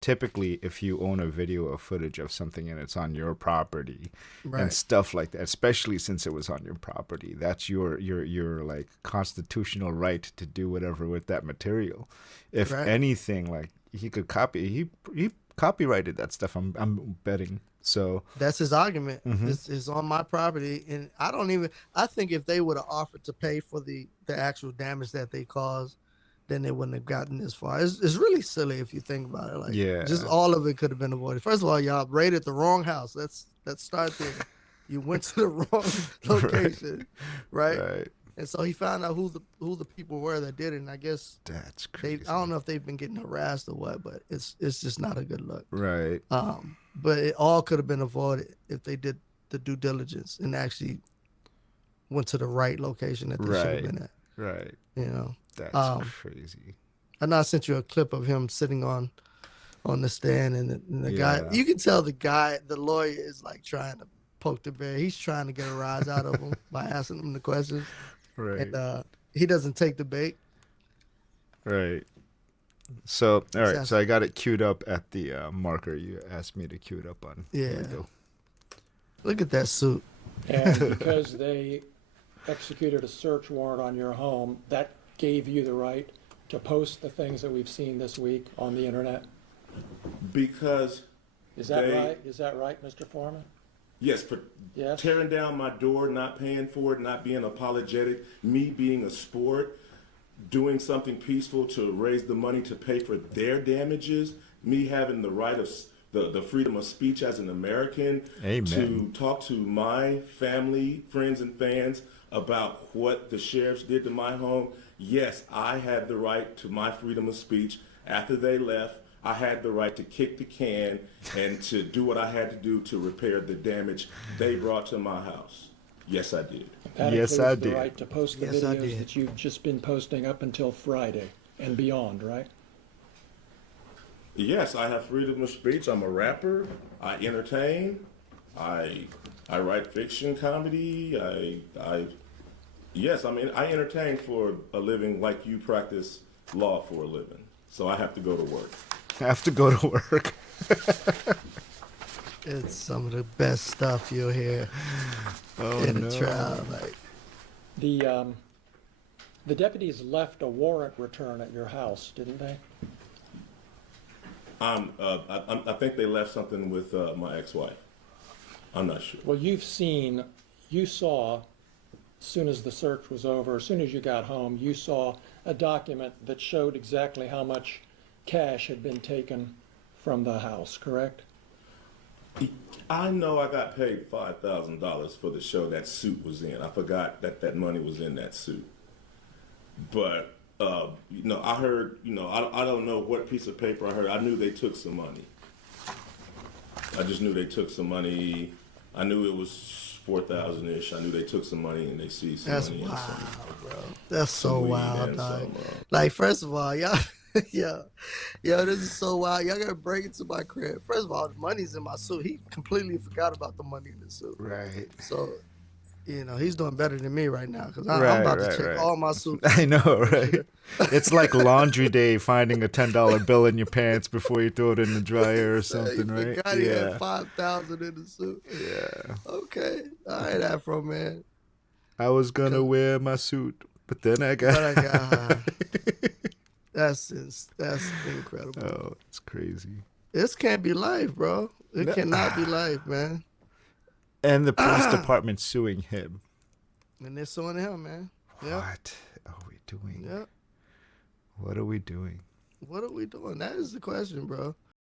typically if you own a video or footage of something and it's on your property and Right. stuff like that, especially since it was on your property, that's your like constitutional right to do whatever with that material. If Right. anything, like he copyrighted that stuff. I'm betting. So That's his argument. hmm It's on my property, and I don't even. I think if they would have offered to pay for the actual damage that they caused, then they wouldn't have gotten this far. It's really silly if you think about it. Like just yeah, all of it could have been avoided. First of all, y'all raided the wrong house. Let's start there. You went to the wrong right, location, right? right. And so he found out who the people were that did it. And I guess That's they I don't crazy. know if they've been getting harassed or what, but it's just not a good look. Right, But it all could have been avoided if they did the due diligence and actually went to the right location that they should have right, been at. right. You know, That's um, crazy. I know I sent you a clip of him sitting on the stand, and the guy, Yeah. you can tell the lawyer is like trying to poke the bear. He's trying to get a rise out of him by asking him the questions, and Right. he doesn't take the bait. Right. So, all He's right. So asking, I got it queued up at the marker you asked me to queue it up on. Here we yeah, go. look at that suit. And because they executed a search warrant on your home, that gave you the right to post the things that we've seen this week on the internet? Because Is that they, right? Is that right, Mr. Foreman? yes, for Yes? tearing down my door, not paying for it, not being apologetic, me being a sport, doing something peaceful to raise the money to pay for their damages, me having the right of the freedom of speech as an American Amen. to talk to my family, friends, and fans about what the sheriffs did to my home. Yes, I had the right to my freedom of speech. After they left, I had the right to kick the can and to do what I had to do to repair the damage they brought to my house. Yes, I did. That Yes, I includes the did. right to post the Yes, I videos did. that you've just been posting up until Friday and beyond, right? Yes, I have freedom of speech. I'm a rapper. I entertain. I I write fiction, comedy. Yes, I mean I entertain for a living like you practice law for a living. So I have to go to work. I have to go to work. It's some of the best stuff you'll hear Oh in a no. trial. Like, The, um, the deputies left a warrant return at your house, didn't they? I think they left something with my ex-wife. I'm not sure. Well, you saw, as soon as the search was over, as soon as you got home, you saw a document that showed exactly how much cash had been taken from the house, correct? I know I got paid $5,000 for the show that suit was in. I forgot that that money was in that suit. But I heard. I don't know what piece of paper I heard. I knew they took some money. I just knew they took some money. I knew it was 4,000 ish. I knew they took some money and they seized some that's money and wild, bro. That's so some weed wild, and dog. some. Like, first of all, y'all, yeah, yo, this is so wild. Y'all gotta bring it to my crib. First of all, the money's in my suit. He completely forgot about the money in the suit. Right. So, he's doing better than me right now because I'm Right, about to right, check right. all my suits. I know, Make sure right? It's like laundry day finding a $10 bill in your pants before you throw it in the dryer or he something, right? forgot he had Yeah. 5,000 in the suit. Yeah. Okay, all right, Afro man. I was gonna 'Cause- wear my suit, but then I got But I got high. That's incredible. Oh, it's crazy. This can't be life, bro. It No- cannot be life, man. And the police department suing him. And they're suing him, man. Yep. What are we doing? Yep. What are we doing? What are we doing? That is the question, bro.